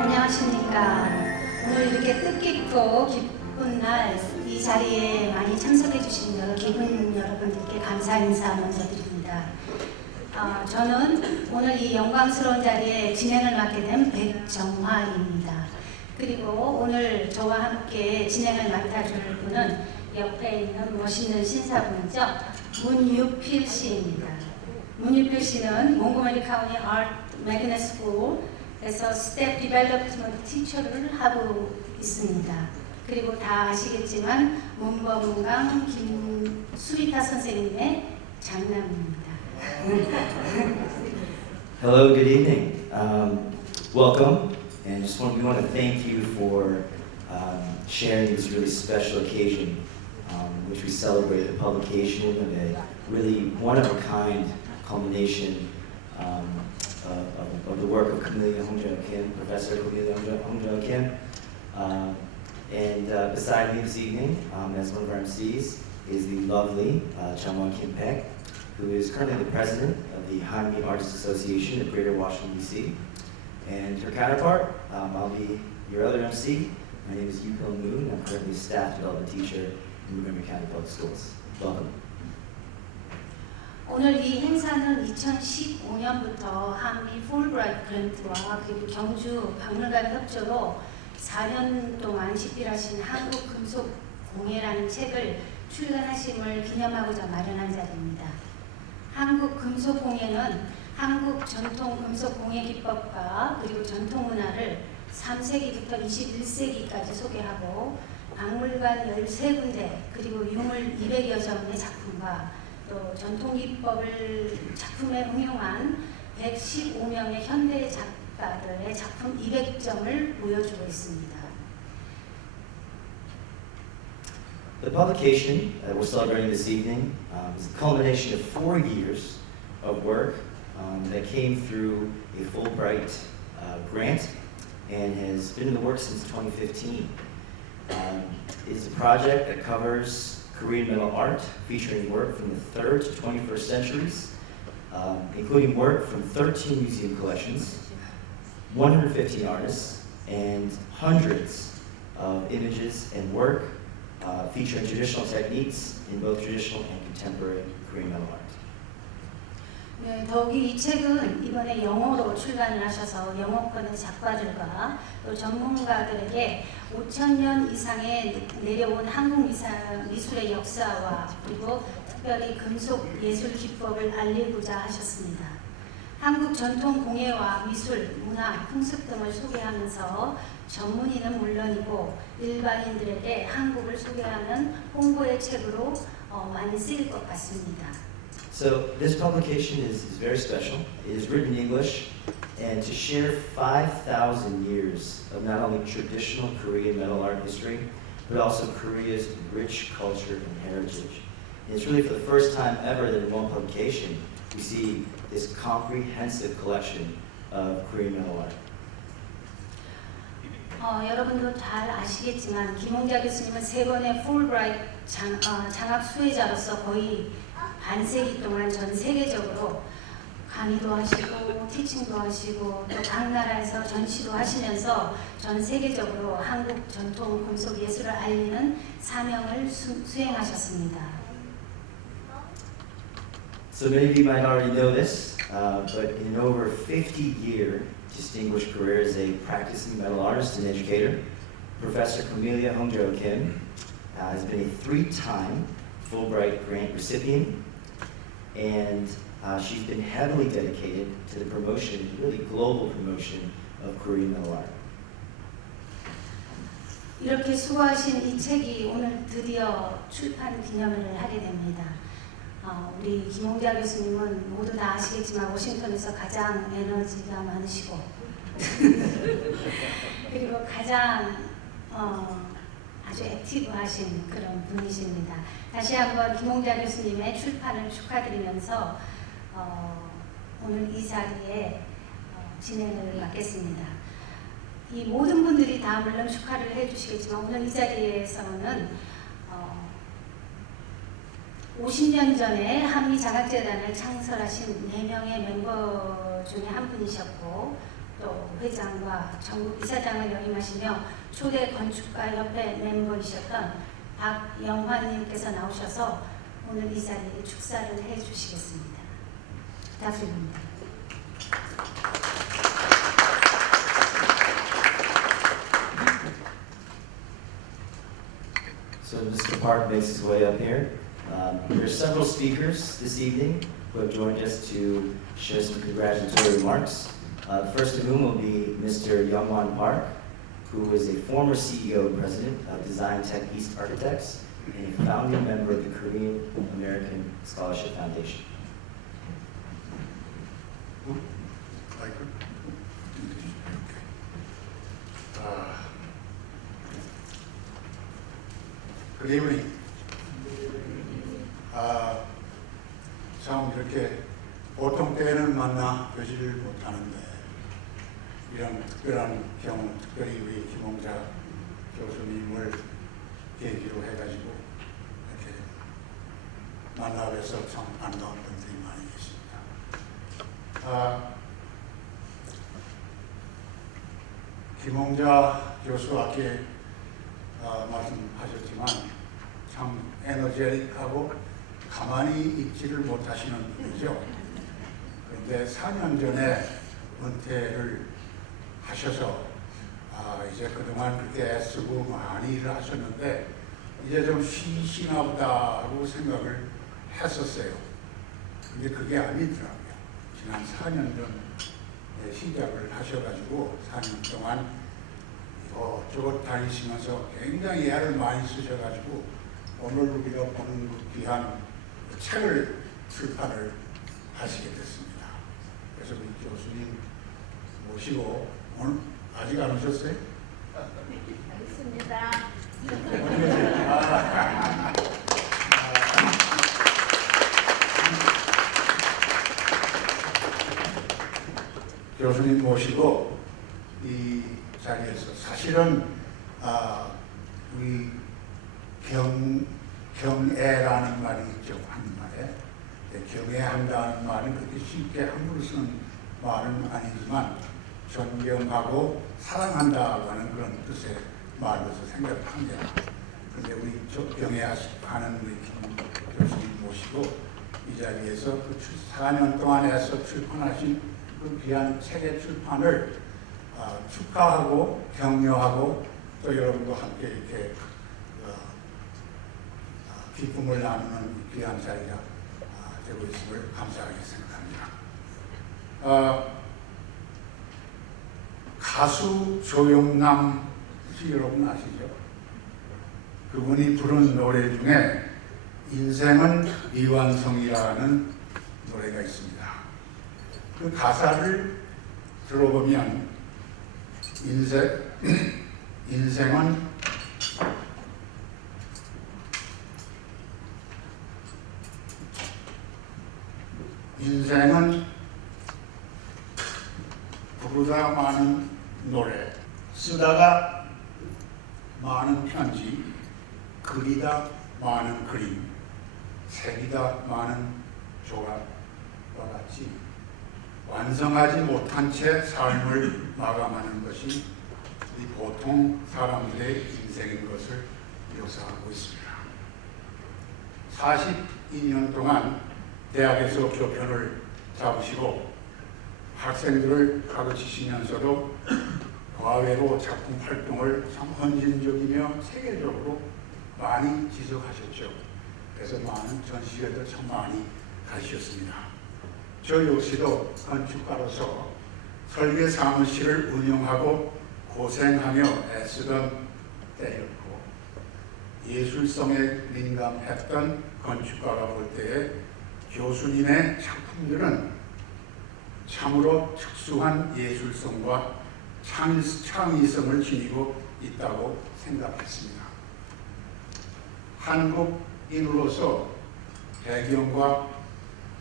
안녕하십니까. 오늘 이렇게 뜻깊고 기쁜 날 이 자리에 많이 참석해 주신 기분 여러분들께 감사 인사 먼저 드립니다. 저는 오늘 이 영광스러운 자리에 진행을 맡게 된 백정화입니다. 그리고 오늘 저와 함께 진행을 맡아줄 분은 옆에 있는 멋있는 신사분이죠. 문유필 씨입니다. 문유필 씨는 몽고메리 카운티 아트 매그넷 스쿨에서 스텝 디벨롭먼트 티처를 하고 있습니다. 그리고 다 아시겠지만 문법문강 김수리타 선생님의 장남입니다. Hello, good evening. Welcome, and we want to thank you for sharing this really special occasion, which we celebrate the publication of a really one-of-a-kind culmination of the work of Camelia Hongja Kim, Professor Camelia Hongja Kim. And beside me this evening, as one of our MCs, is the lovely Chamwon Kim Paek, who is currently the president of the Hanmi Artists Association of Greater Washington, D.C. And her counterpart, I'll be your other MC. My name is Yu-Pil Moon. I'm currently a staff development teacher in Montgomery County Public Schools. Welcome. 오늘 이 행사는 2015년부터 한미 풀브라이트 그랜트와 그리고 경주 박물관 협조로 4년 동안 집필하신 한국금속공예라는 책을 출간하심을 기념하고자 마련한 자리입니다. 한국금속공예는 한국 전통 금속공예 기법과 그리고 전통 문화를 3세기부터 21세기까지 소개하고 박물관 13군데 그리고 유물 200여 점의 작품과 또 전통 기법을 작품에 응용한 115명의 현대 작가들의 작품 200점을 보여주고 있습니다. The publication that we're celebrating this evening is a culmination of 4 years of work that came through a Fulbright grant and has been in the works since 2015. It is a project that covers Korean metal art featuring work from the 3rd to 21st centuries, including work from 13 museum collections, 115 artists, and hundreds of images and work featuring traditional techniques in both traditional and contemporary Korean metal art. 네, 더욱이 이 책은 이번에 영어로 출간을 하셔서 영어권의 작가들과 또 전문가들에게 5,000년 이상의 내려온 한국 미술의 역사와 그리고 특별히 금속 예술 기법을 알리고자 하셨습니다. 한국 전통 공예와 미술, 문화, 풍습 등을 소개하면서 전문인은 물론이고 일반인들에게 한국을 소개하는 홍보의 책으로 많이 쓰일 것 같습니다. So this publication is very special. It is written in English, and to share 5,000 years of not only traditional Korean metal art history, but also Korea's rich culture and heritage. And it's really for the first time ever that in one publication we see this comprehensive collection of Korean metal art. 여러분도 잘 아시겠지만 김홍자 교수님은 3번의 풀브라이트 장학 수혜자로서 거의 반세기 동안 전 세계적으로 강의도 하시고 티칭도 하시고 또 각 나라에서 전시도 하시면서 전 세계적으로 한국 전통 금속 예술을 알리는 사명을 수행하셨습니다. So many of you might already know this, but in an over 50-year distinguished career as a practicing metal artist and educator, Professor Camelia Hongja Kim has been a 3-time Fulbright grant recipient, and she's been heavily dedicated to the promotion, really global promotion of Korean metal art. 이렇게 수고하신 이 책이 오늘 드디어 출판 기념회를 하게 됩니다. 우리 김홍자 교수님은 모두 다 아시겠지만 워싱턴에서 가장 에너지가 많으시고 그리고 가장 아주 액티브하신 그런 분이십니다. 다시 한번 김홍자 교수님의 출판을 축하드리면서 오늘 이 자리에 진행을 맡겠습니다. 이 모든 분들이 다 물론 축하를 해주시겠지만 오늘 이 자리에서는 50년 전에 한미장학재단을 창설하신 4명의 멤버 중에 한 분이셨고 또 회장과 전국 이사장을 역임하시며 초대 건축가협회 멤버이셨던 박영환님께서 나오셔서 오늘 이 자리에 축사를 해주시겠습니다. 부탁드립니다. So Mr. Park makes his way up here. There are several speakers this evening who have joined us to share some congratulatory remarks. The first of whom will be Mr. Youngwon Park, who is a former CEO and president of Design Tech East Architects and a founding member of the Korean American Scholarship Foundation. Good evening. 참 이렇게 보통 때에는 만나 뵈지를 못하는데 이런 특별한 경우, 특별히 우리 김홍자 교수님을 계기로 해가지고 이렇게 만나 뵈서 참 반가운 분들이 많이 계십니다. 김홍자 교수 아까 말씀하셨지만 참 에너제틱하고 가만히 있지를 못하시는 분이죠. 그런데 4년 전에 은퇴를 하셔서 이제 그동안 그렇게 애쓰고 많이 일을 하셨는데 이제 좀 쉬시나 보다고 생각을 했었어요. 근데 그게 아니더라고요. 지난 4년 전에 시작을 하셔가지고 4년 동안 이것저것 다니시면서 굉장히 애를 많이 쓰셔가지고 오늘 우리가 보는 귀한 책을 출판을 하시게 됐습니다. 그래서 우리 교수님 모시고 오늘 아직 안 오셨어요? 알겠습니다. 교수님 모시고 이 자리에서 사실은 우리 경애라는 말이 있죠. 한말에 경애한다는 말은 그렇게 쉽게 함부로 쓰는 말은 아니지만 존경하고 사랑한다고 하는 그런 뜻의 말로서 생각을 합니다. 그런데 우리 경애하는 우리 김 교수님 모시고 이 자리에서 그 4년 동안 해서 출판하신 그 귀한 책의 출판을 축하하고 격려하고 또 여러분과 함께 이렇게 기쁨을 나누는 귀한 자리가 되고 있음을 감사하게 생각합니다. 가수 조용남 씨 여러분 아시죠? 그분이 부른 노래 중에 인생은 미완성이라는 노래가 있습니다. 그 가사를 들어보면 인생은 부르다 많은 노래, 쓰다가 많은 편지, 그리다 많은 그림, 새기다 많은 조각과 같이 완성하지 못한 채 삶을 마감하는 것이 이 보통 사람들의 인생인 것을 묘사하고 있습니다. 42년 동안 대학에서 교편을 잡으시고 학생들을 가르치시면서도 과외로 작품 활동을 참 헌신적이며 세계적으로 많이 지속하셨죠. 그래서 많은 전시회도 참 많이 가셨습니다. 저 역시도 건축가로서 설계 사무실을 운영하고 고생하며 애쓰던 때였고 예술성에 민감했던 건축가가 볼 때에 교수님의 작품들은 참으로 특수한 예술성과 창의성을 지니고 있다고 생각했습니다. 한국인으로서 배경과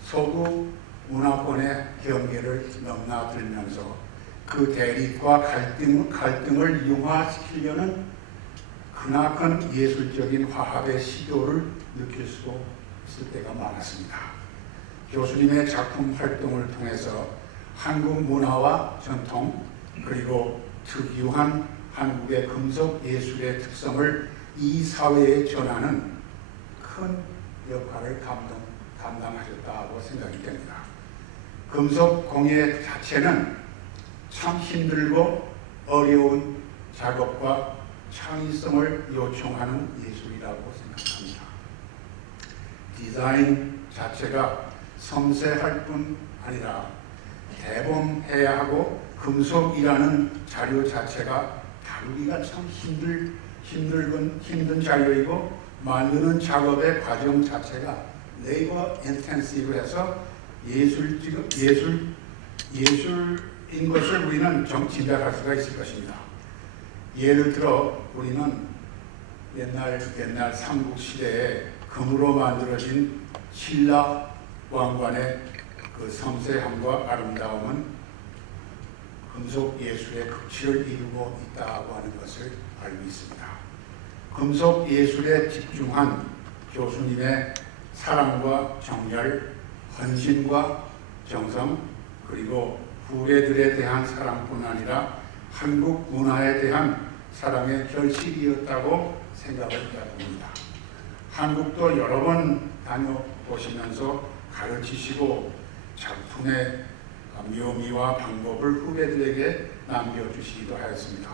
서구 문화권의 경계를 넘나들면서 그 대립과 갈등을 융화시키려는 크나큰 예술적인 화합의 시도를 느낄 수도 있을 때가 많았습니다. 교수님의 작품 활동을 통해서 한국 문화와 전통 그리고 특유한 한국의 금속 예술의 특성을 이 사회에 전하는 큰 역할을 감당하셨다고 생각이 됩니다. 금속 공예 자체는 참 힘들고 어려운 작업과 창의성을 요청하는 예술이라고 생각합니다. 디자인 자체가 섬세할 뿐 아니라 대범해야 하고 금속이라는 자료 자체가 다루기가 참 힘든 자료이고 만드는 작업의 과정 자체가 레이버 인텐시브해서 예술인 것을 우리는 짐작할 수가 있을 것입니다. 예를 들어 우리는 옛날 삼국시대에 금으로 만들어진 신라 왕관의 그 섬세함과 아름다움은 금속 예술의 극치를 이루고 있다고 하는 것을 알고 있습니다. 금속 예술에 집중한 교수님의 사랑과 정열, 헌신과 정성, 그리고 후배들에 대한 사랑뿐 아니라 한국 문화에 대한 사랑의 결실이었다고 생각을 해봅니다. 한국도 여러 번 다녀보시면서 가르치시고 작품의 묘미와 방법을 후배들에게 남겨주시기도 하였습니다.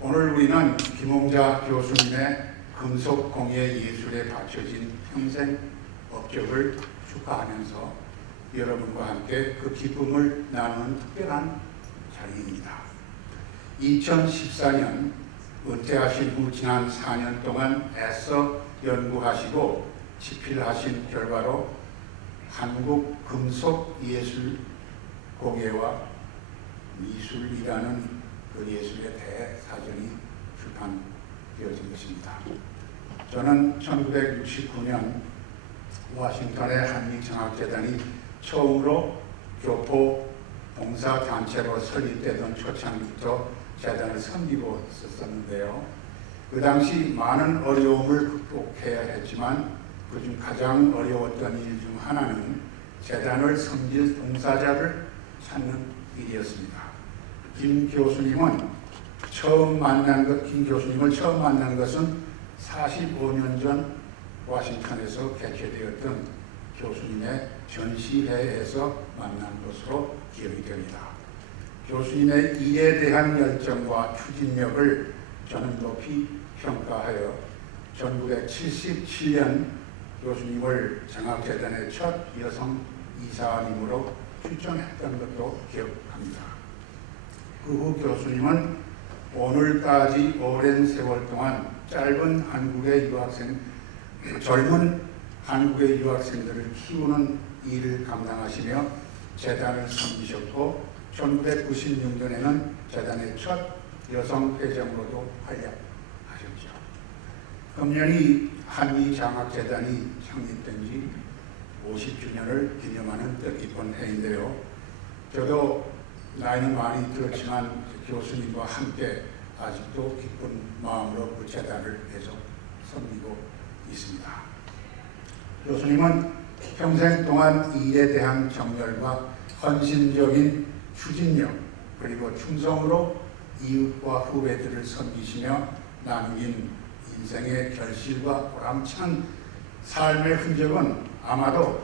오늘 우리는 김홍자 교수님의 금속 공예 예술에 바쳐진 평생 업적을 축하하면서 여러분과 함께 그 기쁨을 나누는 특별한 자리입니다. 2014년 은퇴하신 후 지난 4년 동안 애써 연구하시고 집필하신 결과로 한국 금속 예술 공예와 미술이라는 그 예술의 대사전이 출판되어진 것입니다. 저는 1969년 워싱턴의 한미정학재단이 처음으로 교포 봉사단체로 설립되던 초창기부터 재단을 섬기고 있었는데요. 그 당시 많은 어려움을 극복해야 했지만 그중 가장 어려웠던 일 중 하나는 재단을 섬길 봉사자를 찾는 일이었습니다. 김 교수님을 처음 만난 것은 45년 전 워싱턴에서 개최되었던 교수님의 전시회에서 만난 것으로 기억이 됩니다. 교수님의 일에 대한 열정과 추진력을 저는 높이 평가하여 1977년 교수님을 정학재단의 첫 여성 이사님으로 추천했던 것도 기억합니다. 그 후 교수님은 오늘까지 오랜 세월 동안 젊은 한국의 유학생들을 키우는 일을 감당하시며 재단을 섬기셨고 1996년에는 재단의 첫 여성 회장으로도 활약하셨죠. 금년이 한미장학재단이 창립된 지 50주년을 기념하는 뜻깊은 해인데요. 저도 나이는 많이 들었지만 교수님과 함께 아직도 기쁜 마음으로 그 재단을 계속 섬기고 있습니다. 교수님은 평생 동안 일에 대한 정열과 헌신적인 추진력 그리고 충성으로 이웃과 후배들을 섬기시며 남긴 인생의 결실과 보람찬 삶의 흔적은 아마도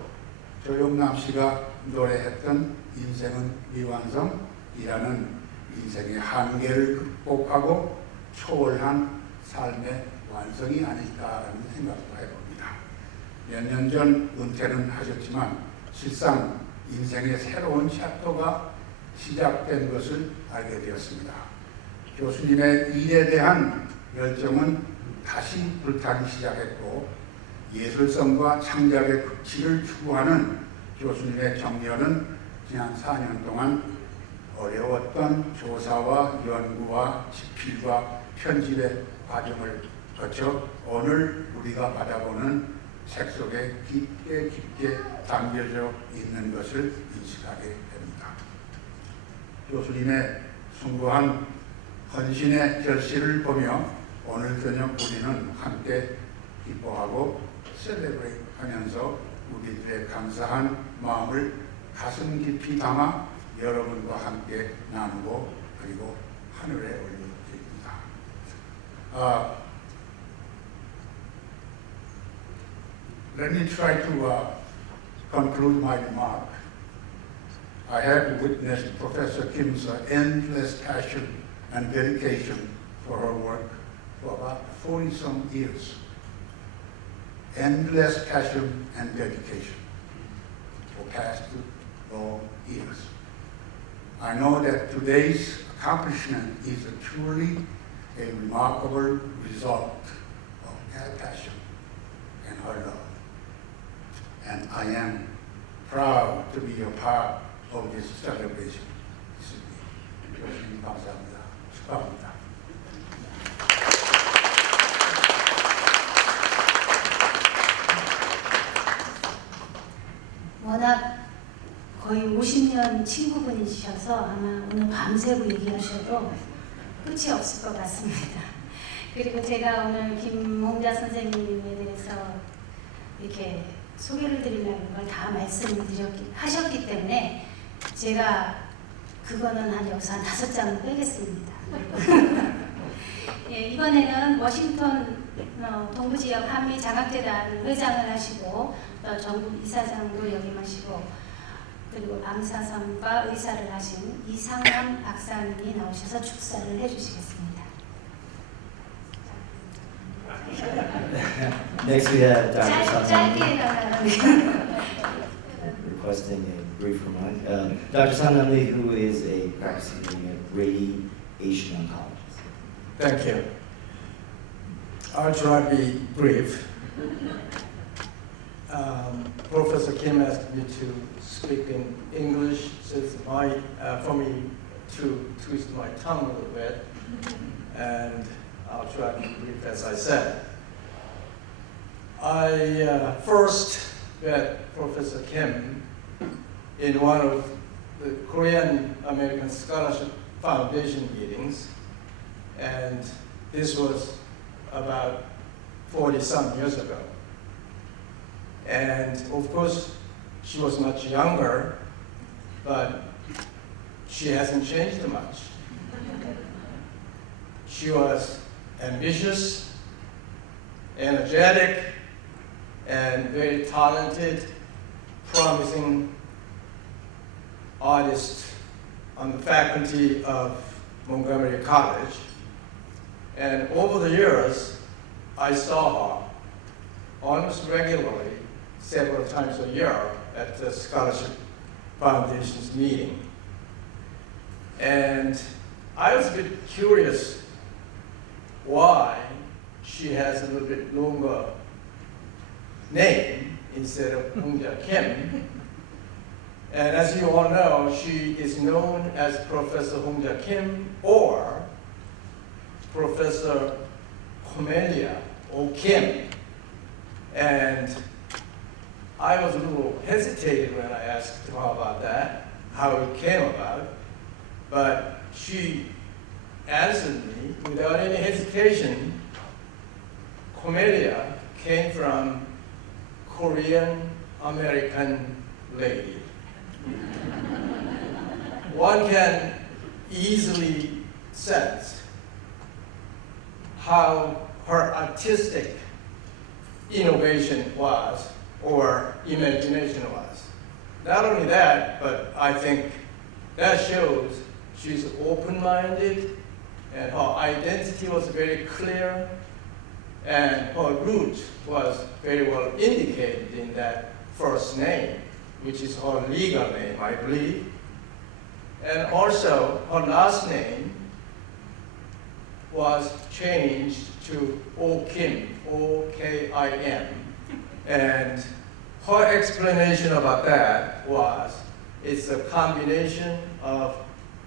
조영남 씨가 노래했던 인생은 미완성이라는 인생의 한계를 극복하고 초월한 삶의 완성이 아닐까라는 생각도 해봅니다. 몇 년 전 은퇴는 하셨지만 실상 인생의 새로운 챕터가 시작된 것을 알게 되었습니다. 교수님의 일에 대한 열정은 다시 불타기 시작했고 예술성과 창작의 극치를 추구하는 교수님의 정열은 지난 4년 동안 어려웠던 조사와 연구와 집필과 편집의 과정을 거쳐 오늘 우리가 바라보는 책 속에 깊게 담겨져 있는 것을 인식하게 됩니다. 교수님의 숭고한 헌신의 결실을 보며 오늘 저녁 우리는 함께 기뻐하고 셀레브레이트 하면서 우리들의 감사한 마음을 가슴 깊이 담아 여러분과 함께 나누고 그리고 하늘에 올려드립니다. Let me try to conclude my remark. I have witnessed Professor Kim's endless passion and dedication for her work for about 40-some years. Endless passion and dedication for past long years. I know that today's accomplishment is truly a remarkable result of her passion and her love. And I am proud to be a part of this celebration. 교수님 감사합니다. 축하합니다. 워낙 거의 50년 친구분이셔서 아마 오늘 밤새고 얘기하셔도 끝이 없을 것 같습니다. 그리고 제가 오늘 김홍자 선생님에 대해서 이렇게 소개를 드리려는 걸 다 말씀을 하셨기 때문에 제가 그거는 여기서 한 5장을 빼겠습니다. 예, 이번에는 워싱턴 동부지역 한미장학재단 회장을 하시고 또 전국 이사장도 역임하시고 그리고 방사선과 의사를 하신 이상남 박사님이 나오셔서 축사를 해주시겠습니다. Next we have Dr. 짧게 Sanam requesting a brief reminder. Dr. Sanam Lee, who is a practicing radiation oncologist. Thank you. I'll try to be brief. Professor Kim asked me to speak in English, so it's for me to twist my tongue a little bit, and I'll try to be brief as I said. I first met Professor Kim in one of the Korean American Scholarship Foundation meetings, and this was about 40-some years ago. And of course, she was much younger, but she hasn't changed much. She was ambitious, energetic, and very talented, promising artist on the faculty of Montgomery College. And over the years, I saw her almost regularly, several times a year at the Scholarship Foundation's meeting. And I was a bit curious why she has a little bit longer name instead of 홍자 Kim. And as you all know, she is known as Professor 홍자 Kim or Professor Comelia O. Kim. And I was a little hesitated when I asked her about that, how it came about, but she answered me without any hesitation. Comelia came from Korean American lady. One can easily sense how her artistic innovation was, or imagination was. Not only that, but I think that shows she's open-minded, and her identity was very clear, and her root was very well indicated in that first name, which is her legal name, I believe. And also, her last name was changed to O. Kim, O-K-I-M. And her explanation about that was, it's a combination of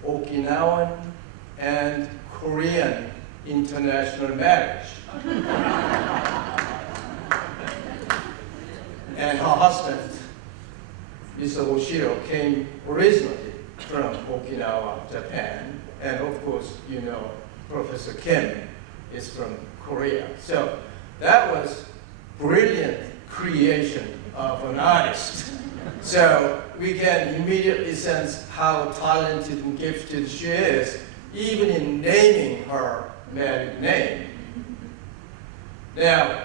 Okinawan and Korean international marriage. And her husband, Mr. Oshiro, came originally from Okinawa, Japan. And of course, you know, Professor Kim is from Korea. So that was brilliant creation of an artist. So we can immediately sense how talented and gifted she is, even in naming her married name. Now,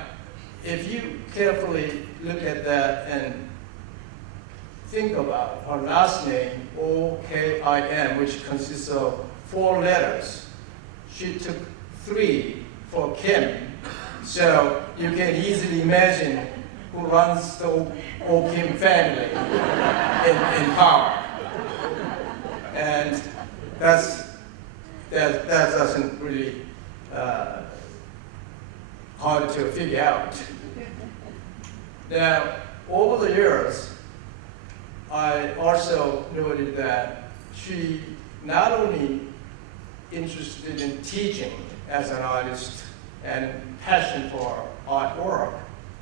if you carefully look at that and think about her last name, O-K-I-M, which consists of 4 letters. She took 3 for Kim, so you can easily imagine who runs the O-Kim family in power. And that doesn't really hard to figure out. Now, over the years, I also noted that she not only interested in teaching as an artist and passion for artwork,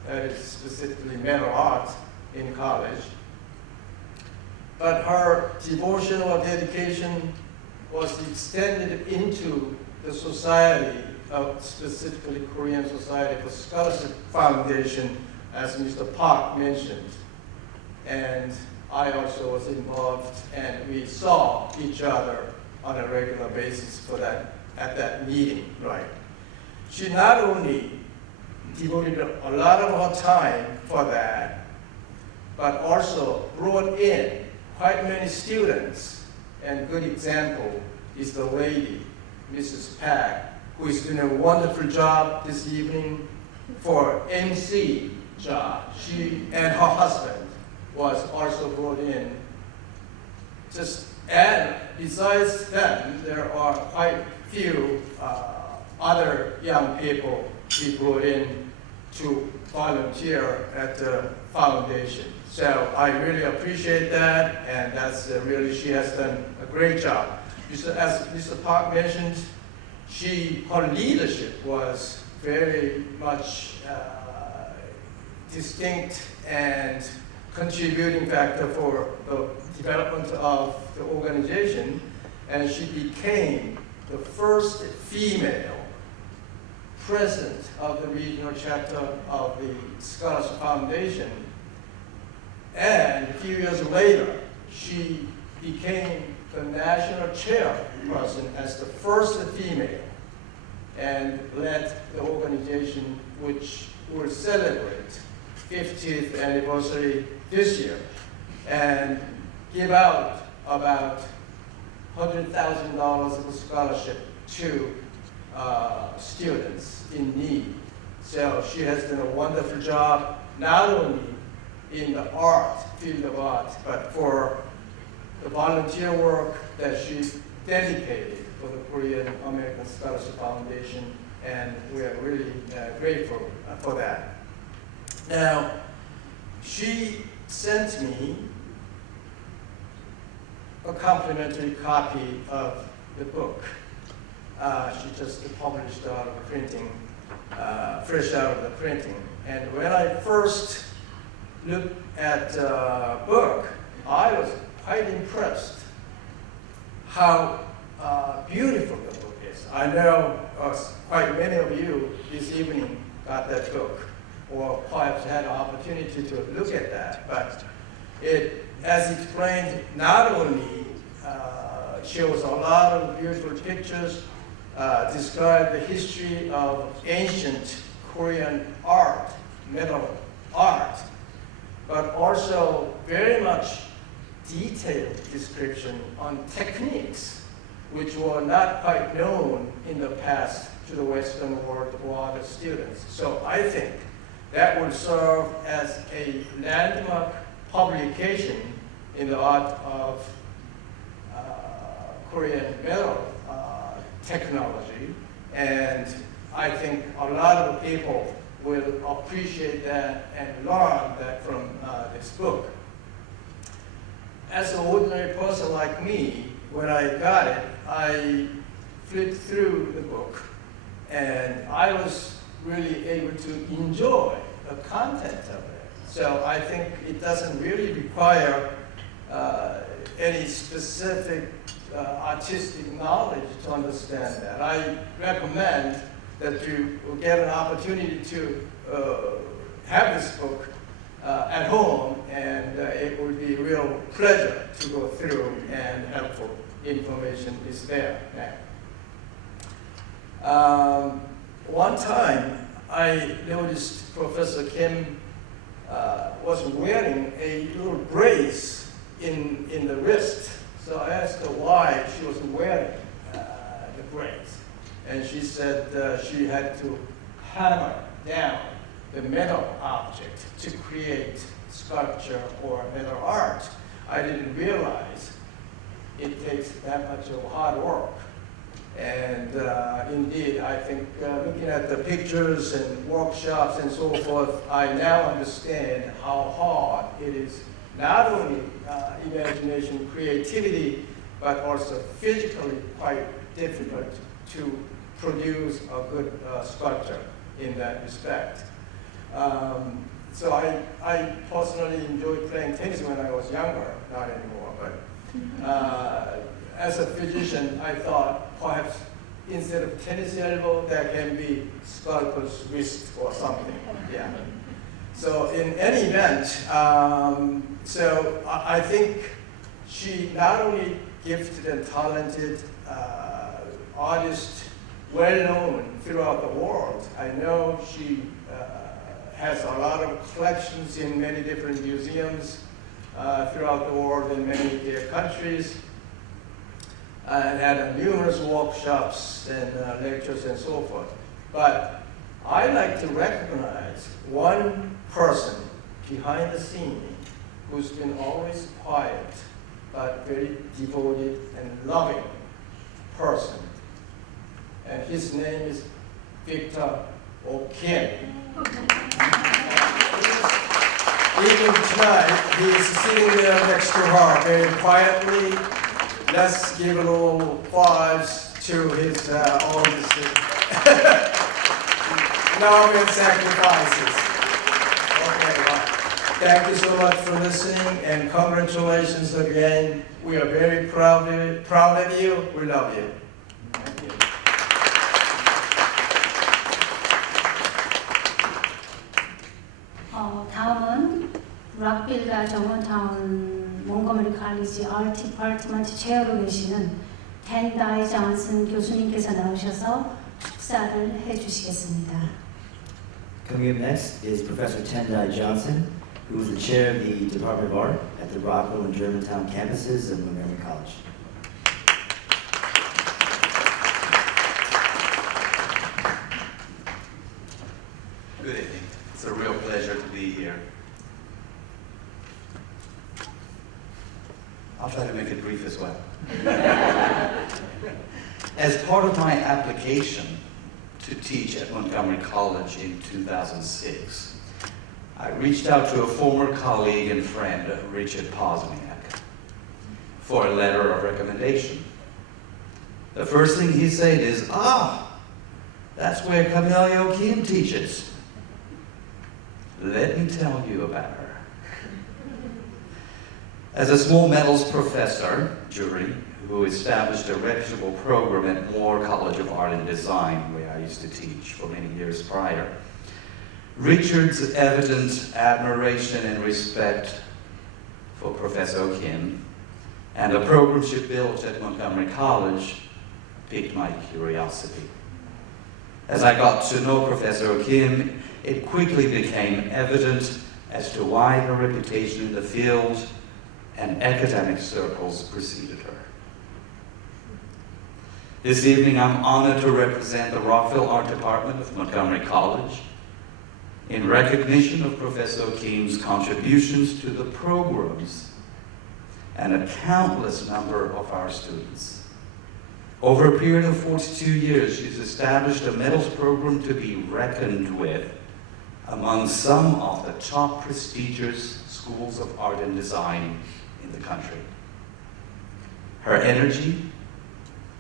that is specifically metal art in college, but her devotional dedication was extended into the society, specifically Korean Society for Scholarship Foundation, as Mr. Park mentioned. And I also was involved, and we saw each other on a regular basis for that, at that meeting, right? She not only devoted a lot of her time for that, but also brought in quite many students. And a good example is the lady, Mrs. Park, who is doing a wonderful job this evening for MC job. She and her husband was also brought in. And besides them, there are quite few other young people she brought in to volunteer at the foundation. So I really appreciate that, and that's really, she has done a great job. As Mr. Park mentioned, her leadership was very much distinct and contributing factor for the development of the organization, and she became the first female president of the regional chapter of the Scholarship Foundation. And a few years later, she became the national chairperson as the first female, and led the organization, which will celebrate 50th anniversary this year, and give out about $100,000 of scholarship to students in need. So she has done a wonderful job, not only in the field of art, but for the volunteer work that she dedicated for the Korean American Scholarship Foundation, and we are really grateful for that. Now, she sent me a complimentary copy of the book. She just published out of printing, fresh out of the printing. And when I first looked at the book, I was quite impressed how beautiful the book is. I know quite many of you this evening got that book, or perhaps had an opportunity to look at that. But it, as explained, not only shows a lot of beautiful pictures, describe the history of ancient Korean art, metal art, but also very much detailed description on techniques which were not quite known in the past to the Western world or other students. So I think that will serve as a landmark publication in the art of Korean metal technology, and I think a lot of people will appreciate that and learn that from this book. As an ordinary person like me, when I got it, I flipped through the book, and I was really able to enjoy the content of it. So I think it doesn't really require any specific artistic knowledge to understand that. I recommend that you get an opportunity to have this book at home, and it would be a real pleasure to go through, and helpful information is there now. One time, I noticed Professor Kim was wearing a little brace in the wrist. So I asked her why she was wearing the brace. And she said she had to hammer down the metal object to create sculpture or metal art. I didn't realize it takes that much of hard work. And indeed, I think looking at the pictures and workshops and so forth, I now understand how hard it is, not only imagination, creativity, but also physically quite difficult to produce a good sculpture in that respect. So I personally enjoyed playing tennis when I was younger, not anymore, but as a physician, I thought perhaps instead of tennis elbow, there can be sculptor's wrist or something. Yeah. So in any event, so I think she not only gifted and talented artist, well known throughout the world. I know she has a lot of collections in many different museums throughout the world in many countries. And had numerous workshops and lectures and so forth. But I like to recognize one person behind the scene who's been always quiet, but very devoted and loving person. And his name is Victor O'Kim. Even tonight, he's sitting there next to her very quietly. Let's give a little applause to his own love and sacrifices. Okay, well, thank you so much for listening, and congratulations again. We are very proud of you. We love you. Thank you. 다음은 락빌과 정원타운 몽고머리 칼리지 아트 디파트먼트 체어로 계시는 텐다이 존슨 교수님께서 나오셔서 축사를 해주시겠습니다. Coming up next is Professor Tendai Johnson, who is the chair of the Department of Art at the Rockville and Germantown campuses of Montgomery College. Good evening. It's a real pleasure to be here. I'll try to make it brief as well. As part of my application to teach at Montgomery College in 2006, I reached out to a former colleague and friend, Richard Posniak, for a letter of recommendation. The first thing he said is, that's where Camille O'Kim teaches. Let me tell you about her. As a small metals professor, who established a reputable program at Moore College of Art and Design, where I used to teach for many years prior, Richard's evident admiration and respect for Professor O'Kim and the program she built at Montgomery College piqued my curiosity. As I got to know Professor O'Kim, it quickly became evident as to why her reputation in the field and academic circles preceded her. This evening, I'm honored to represent the Rockville Art Department of Montgomery College in recognition of Professor O'Kim's contributions to the programs and a countless number of our students. Over a period of 42 years, she's established a metals program to be reckoned with among some of the top prestigious schools of art and design in the country. Her energy,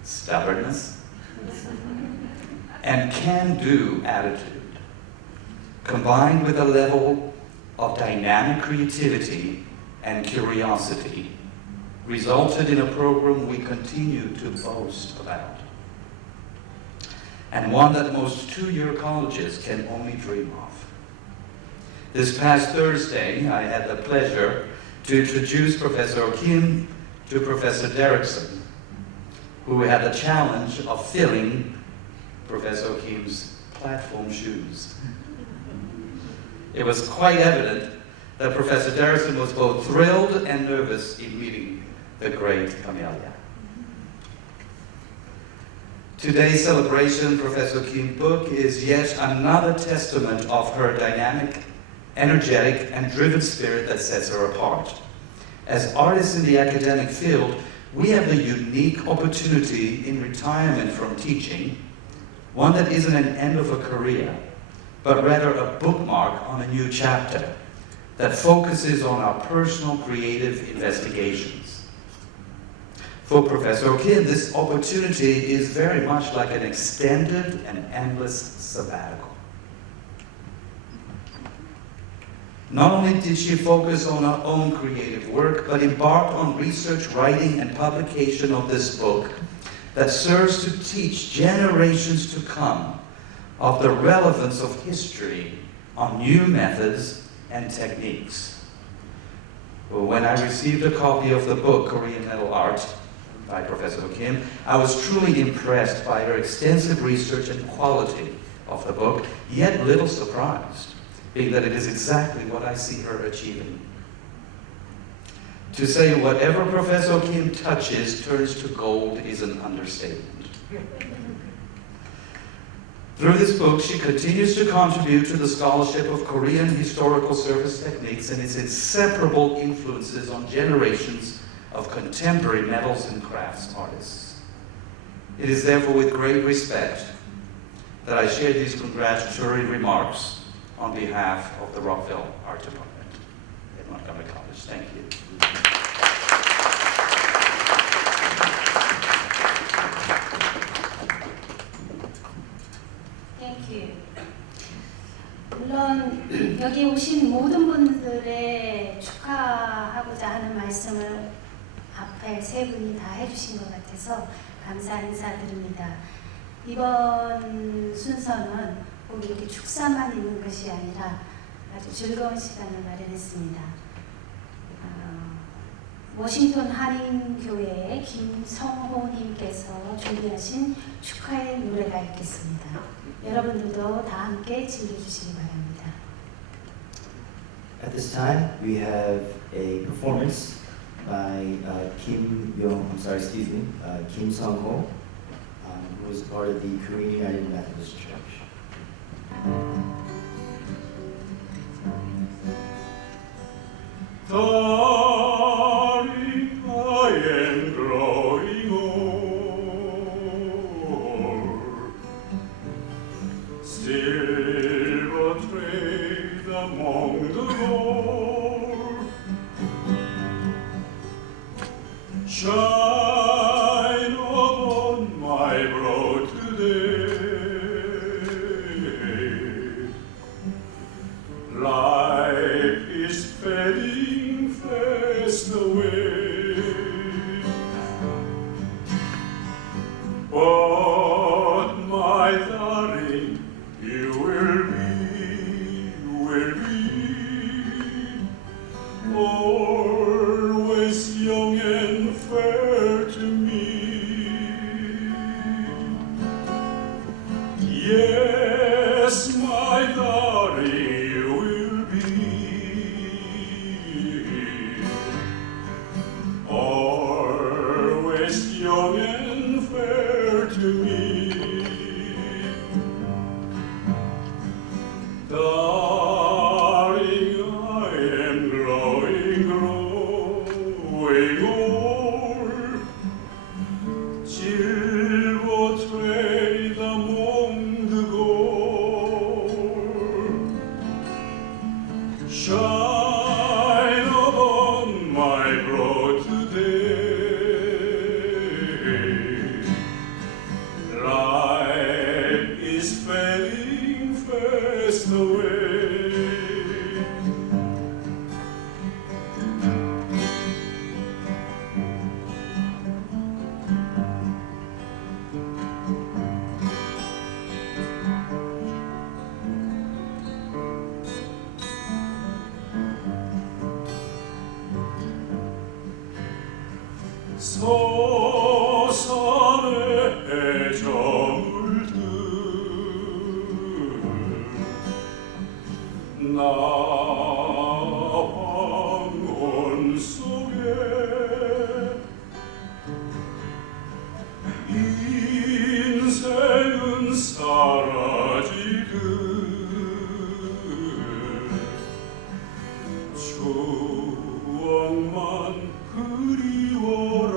stubbornness, and can-do attitude, combined with a level of dynamic creativity and curiosity, resulted in a program we continue to boast about, and one that most two-year colleges can only dream of. This past Thursday, I had the pleasure to introduce Professor Kim to Professor Derrickson, who had the challenge of filling Professor Kim's platform shoes. It was quite evident that Professor Derrickson was both thrilled and nervous in meeting the great Camellia. Today's celebration, Professor Kim's book, is yet another testament of her dynamic, energetic, and driven spirit that sets her apart. As artists in the academic field, we have the unique opportunity in retirement from teaching, one that isn't an end of a career, but rather a bookmark on a new chapter that focuses on our personal creative investigations. For Professor Kim, this opportunity is very much like an extended and endless sabbatical. Not only did she focus on her own creative work, but embarked on research, writing, and publication of this book that serves to teach generations to come of the relevance of history on new methods and techniques. Well, when I received a copy of the book, Korean Metal Art, by Professor Kim, I was truly impressed by her extensive research and quality of the book, yet little surprised, being that it is exactly what I see her achieving. To say whatever Professor Kim touches turns to gold is an understatement. Through this book, she continues to contribute to the scholarship of Korean historical surface techniques and its inseparable influences on generations of contemporary metals and crafts artists. It is therefore with great respect that I share these congratulatory remarks on behalf of the Rockville Art Department at Montgomery College. Thank you. Thank you. 물론 여기 오신 모든 분들의 축하하고자 하는 말씀을 앞에 세 분이 다 해주신 것 같아서 감사 인사드립니다. 이번 순서는 꼭 이렇게 축사만 있는 것이 아니라 아주 즐거운 시간을 마련했습니다. 워싱턴 한인교회의 김성호님께서 준비하신 축하의 노래가 있겠습니다. 여러분들도 다 함께 즐겨주시기 바랍니다. At this time, we have a performance by Kim Sung-ho, who is part of the Korean United Methodist Church. Darling, I am growing old, silver thread among the gold, shine upon my brow today. Life is fading fast away, but my darling, you will be always young and fair to me. Yes, my darling, you will be always young and fair to me. Darling, I am growing old, silver thread among the gold, shine upon my brow today. Life is fading fast away. 서산의 저물들 나 황혼 속에 인생은 사라지듯 추억만 그리워라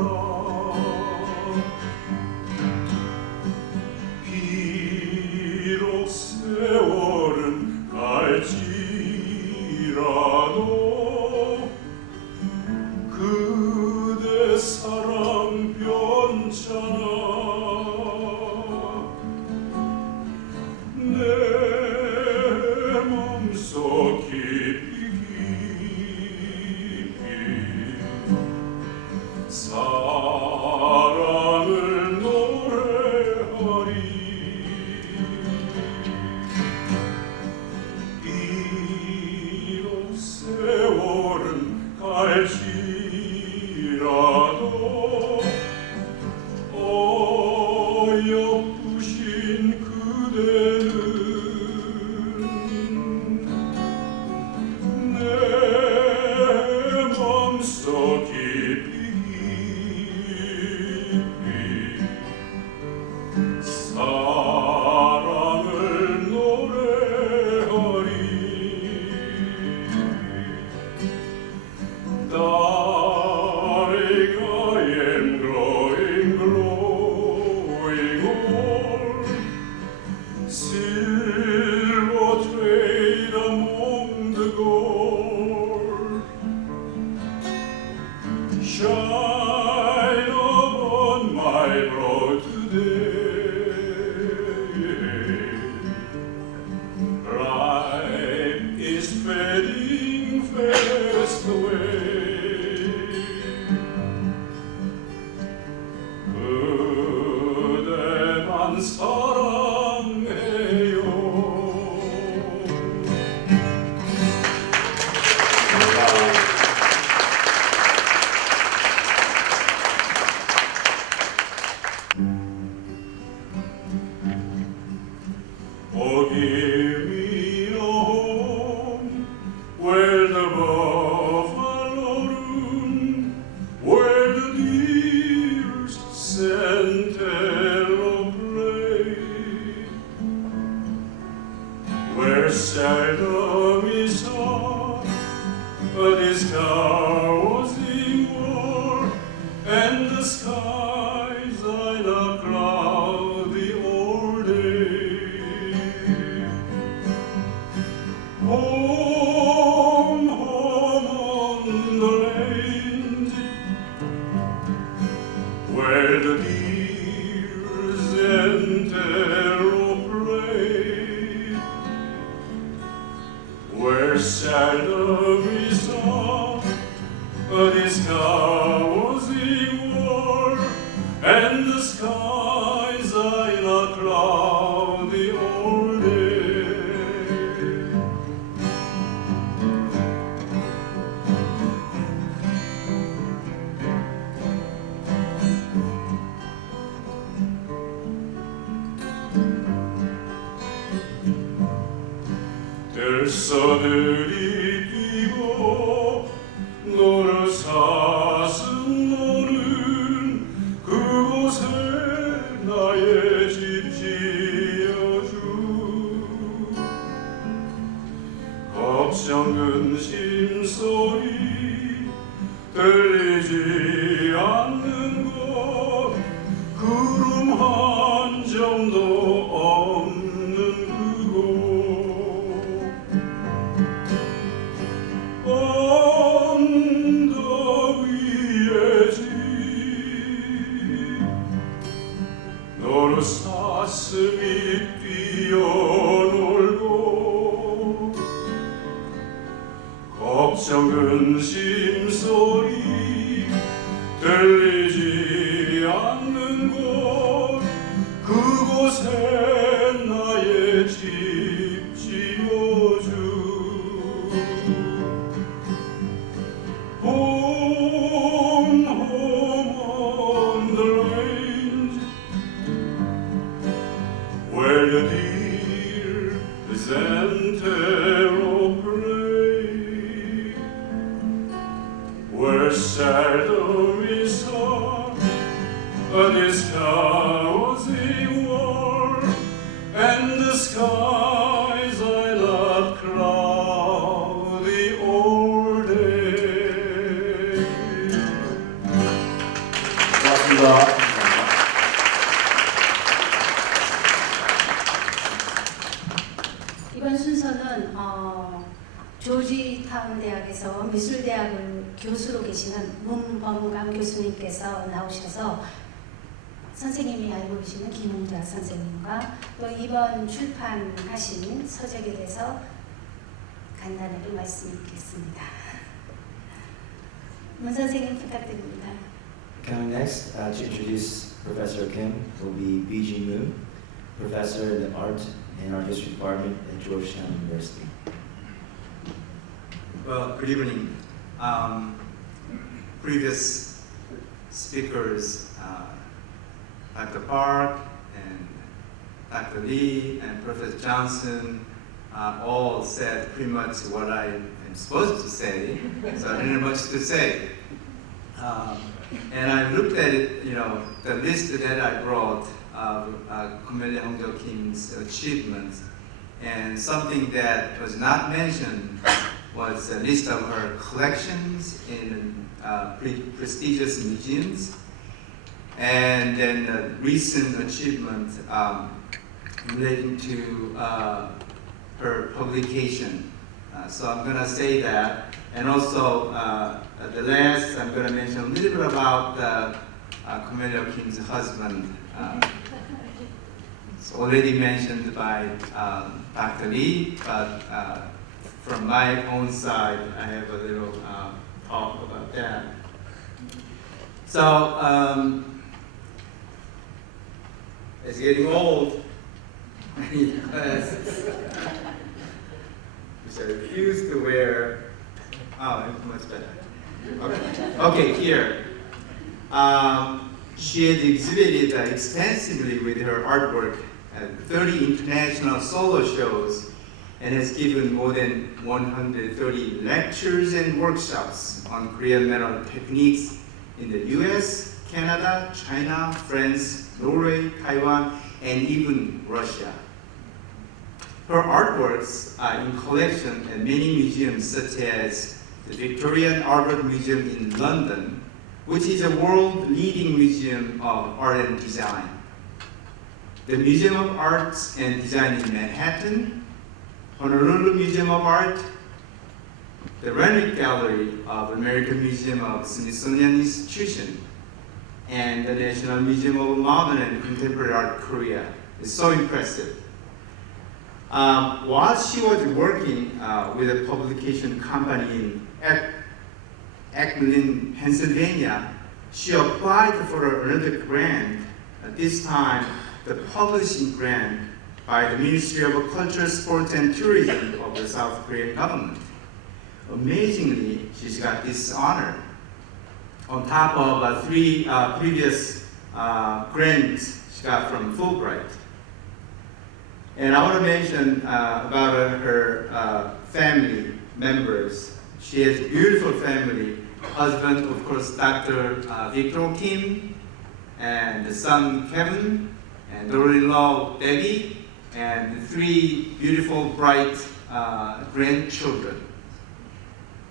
비록 세월은 갈지라도 그대 사랑 변찮아 내 맘속 깊이 사랑을 노래하리 비록 세월은 갈지라도 어여쁘신 그대는 내 맘속 깊이 사랑을 노래하리 Darling, I am growing, growing old Silver trade among the gold Shine upon my brow today Life is fading fast away 그대만 사랑해요 Oh, give me a home where the buffalo roam, where the deer's antelope play, where seldom is saw this drowsy war, and the skies are the cloudy all day. Home, home on the range, where the deer's antelope play, where seldom we saw this drowsy war, and the skies are not cloudy all day. 들소들이 뛰고 노를 사슴 노는 그곳에 나의 집 지어주 걱정 근심 소리 들리지 않는 곳 구름 한 점도 없는 그곳 언덕 위에 집 너로 사슴이 뛰어놀고 걱정 근심 소리 들리지 않는 곳 그곳에 나의 집 지어주 Home, home seldom we saw this cozy world, and the skies are not cloudy all day. 고맙습니다. 이번 순서는 조지타운 대학에서 미술대학을 교수로 계시는 문범강 교수님께서 나오셔서 선생님이 알고 계시는 김홍자 선생님과 또 이번 출판하신 서적에 대해서 간단하게 말씀드리겠습니다. 문 선생님 부탁드립니다. Coming next to introduce Professor Kim will be B.G. Moon, Professor in the Art and Art History Department at Georgetown University. Well, good evening. Previous speakers, Dr. Park and Dr. Lee and Professor Johnson all said pretty much what I am supposed to say, so I didn't have much to say. And I looked at it, the list that I brought of Camellia Hongjo Kim's achievements, and something that was not mentioned was a list of her collections in prestigious museums, and then a recent achievement relating to her publication. So I'm going to say that, and also the last I'm going to mention a little bit about Camellia Kim's husband. It's already mentioned by Dr. Lee, but from my own side, I have a little talk about that. So, it's getting old. I need glasses, which I refuse to wear. Oh, it's much better. Okay, here. She has exhibited extensively with her artwork at 30 international solo shows and has given more than 130 lectures and workshops on Korean metal techniques in the US, Canada, China, France, Norway, Taiwan, and even Russia. Her artworks are in collection at many museums such as the Victorian Albert Museum in London, which is a world-leading museum of art and design, the Museum of Arts and Design in Manhattan, Honolulu Museum of Art, the Renwick Gallery of American Museum of Smithsonian Institution, and the National Museum of Modern and Contemporary Art Korea. It's so impressive. While she was working with a publication company in Akron, Pennsylvania, she applied for another grant, this time the publishing grant by the Ministry of Culture, Sport and Tourism of the South Korean government. Amazingly, she's got this honor on top of 3 previous grants she got from Fulbright. And I want to mention about her family members. She has a beautiful family. Husband, of course, Dr. Victor Kim, and the son Kevin, and daughter-in-law Debbie, and 3 beautiful, bright grandchildren.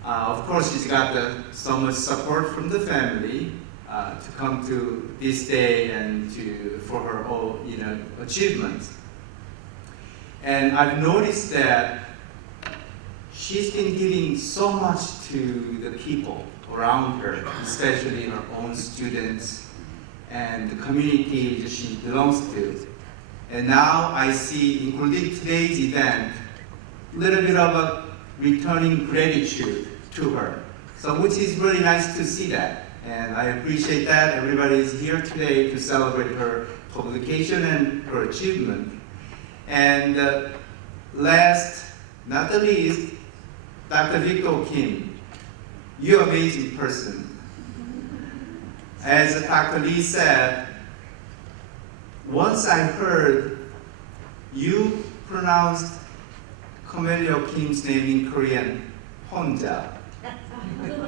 Of course, she's got so much support from the family to come to this day and for her whole achievements. And I've noticed that she's been giving so much to the people around her, especially her own students and the community that she belongs to. And now I see, including today's event, a little bit of a returning gratitude to her. So which is really nice to see that. And I appreciate that. Everybody is here today to celebrate her publication and her achievement. And last, not the least, Dr. Victor Kim, you're an amazing person. As Dr. Lee said, once I heard you pronounced Camellia Kim's name in Korean, Honja,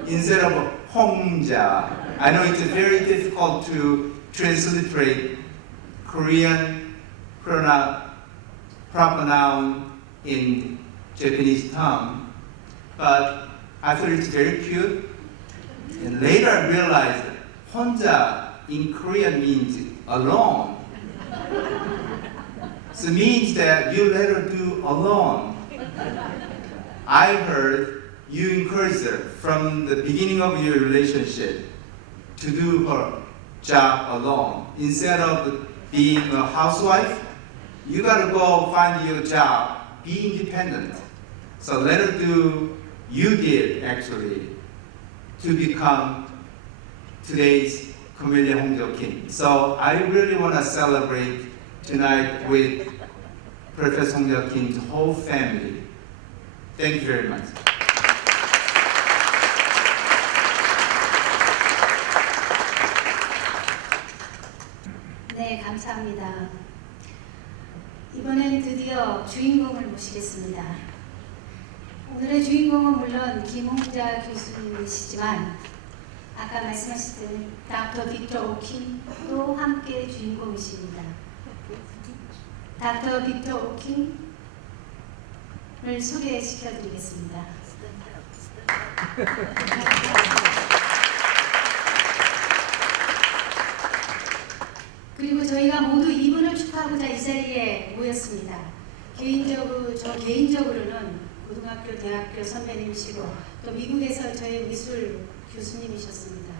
instead of 홍자. I know it's very difficult to transliterate Korean proper noun in Japanese tongue, but I thought it's very cute. And later I realized 혼자 in Korean means alone. So it means that you let her do alone. I heard you encouraged her from the beginning of your relationship to do her job alone. Instead of being a housewife, you gotta go find your job, be independent. So let her do, you did actually, to become today's Camellia Hongjo King. So I really wanna celebrate tonight with Professor Hongjo King's whole family. Thank you very much. 네, 감사합니다. 이번엔 드디어 주인공을 모시겠습니다. 오늘의 주인공은 물론 김홍자 교수님이시지만 아까 말씀하셨던 닥터 빅터 오킹도 함께 주인공이십니다. 닥터 빅터 오킹을 소개시켜드리겠습니다. 그리고 저희가 모두 이분을 축하하고자 이 자리에 모였습니다. 저 개인적으로는 고등학교, 대학교 선배님이시고 또 미국에서 저희 미술 교수님이셨습니다.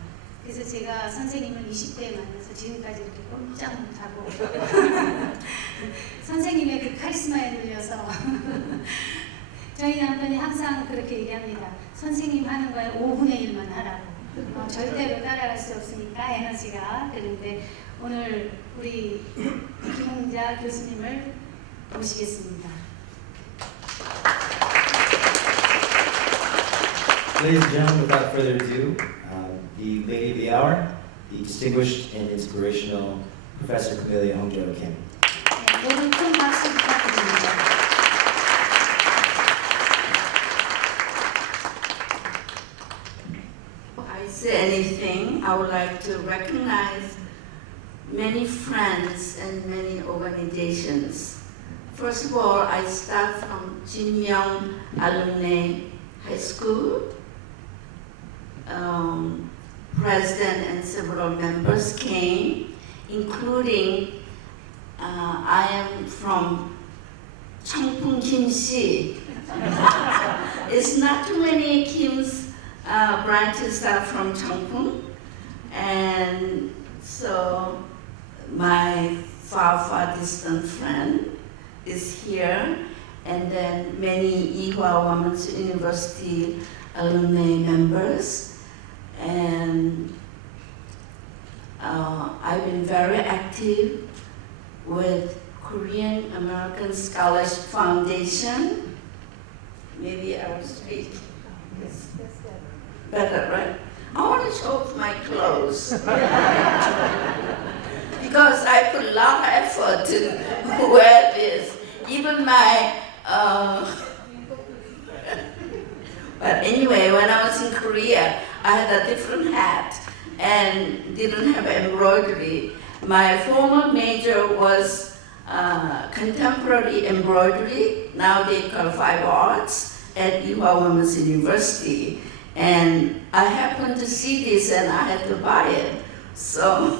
그래서 제가 선생님을 20대에 만나서 지금까지 이렇게 꼼짝 못하고 선생님의 그 카리스마에 눌려서 저희 남편이 항상 그렇게 얘기합니다. 선생님 하는 거에 5분의 1만 하라고. 절대로 따라갈 수 없으니까 에너지가. 그런데 오늘 우리 김홍자 교수님을 모시겠습니다. Ladies and gentlemen, without further ado, the lady of the hour, the distinguished and inspirational Professor Camellia Hongjo Kim. 네, 모두 큰 박수 부탁드립니다. I say anything, I would like to recognize many friends and many organizations. First of all, I start from Jin Young Alumni High School. President and several members came, including I am from Cheongpung Kim-si. It's not too many Kim's branches are from Cheongpung, and so my far distant friend is here, and then many Ewha Women's University alumni members, and I've been very active with Korean American Scholarship Foundation. Maybe I will speak. Better, right? I want to show off my clothes. Because I put a lot of effort to wear this. Even my, but anyway, when I was in Korea, I had a different hat and didn't have embroidery. My former major was contemporary embroidery, now they call fiber arts, at Ewha Women's University. And I happened to see this and I had to buy it. So,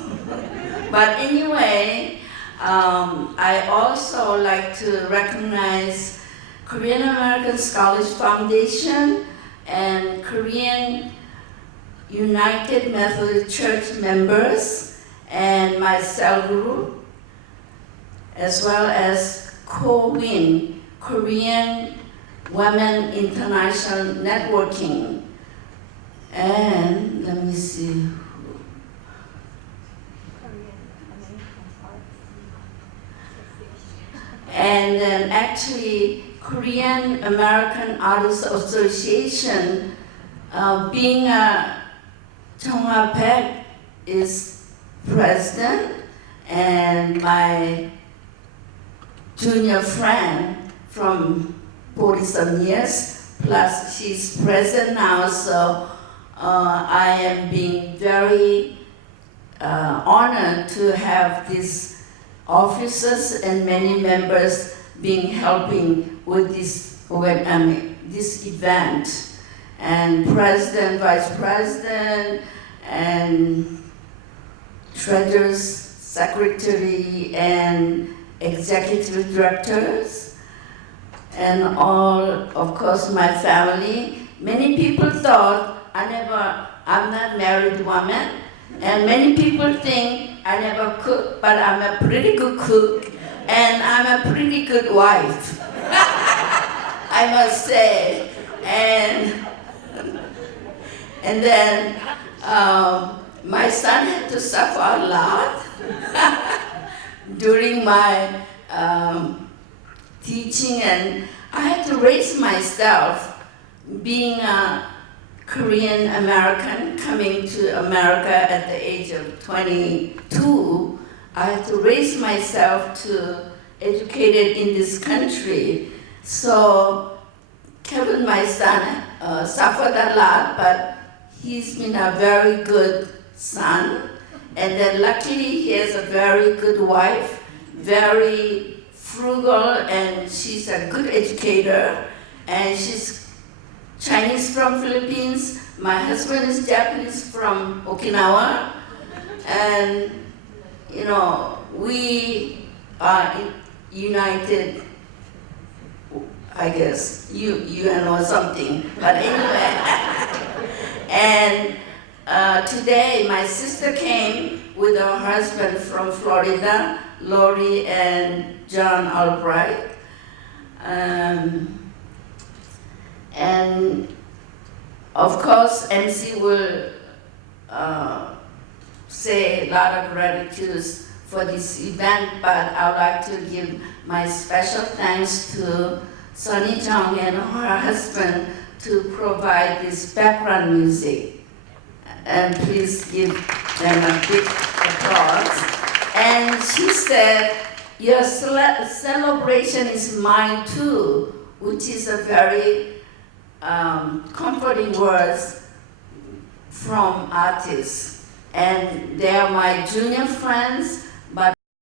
but anyway, I also like to recognize Korean American Scholarship Foundation and Korean United Methodist Church members and my cell group, as well as COWIN, Korean Women International Networking. And let me see. And then actually, Korean American Artists Association, being Chong-Ha Baek is president, and my junior friend from 40 some years, plus she's president now, so I am being very honored to have these officers and many members being helping with this event, and president, vice president, and treasurer's secretary, and executive directors, and all, of course, my family. Many people thought I'm not married woman, and many people think I never cook, but I'm a pretty good cook, and I'm a pretty good wife, I must say. And then my son had to suffer a lot during my teaching, and I had to raise myself, being a Korean American coming to America at the age of 22. I had to raise myself to educated in this country. So Kevin, my son, suffered a lot, but he's been a very good son. And then luckily he has a very good wife, very frugal, and she's a good educator. And she's Chinese from Philippines. My husband is Japanese from Okinawa. And, you know, we are united, I guess, UN or something, but anyway. And today my sister came with her husband from Florida, Lori and John Albright. And of course, MC will say a lot of gratitude for this event, but I would like to give my special thanks to Sunny Jung and her husband to provide this background music. And please give them a big applause. And she said, your celebration is mine too, which is a very comforting words from artists. And they are my junior friends.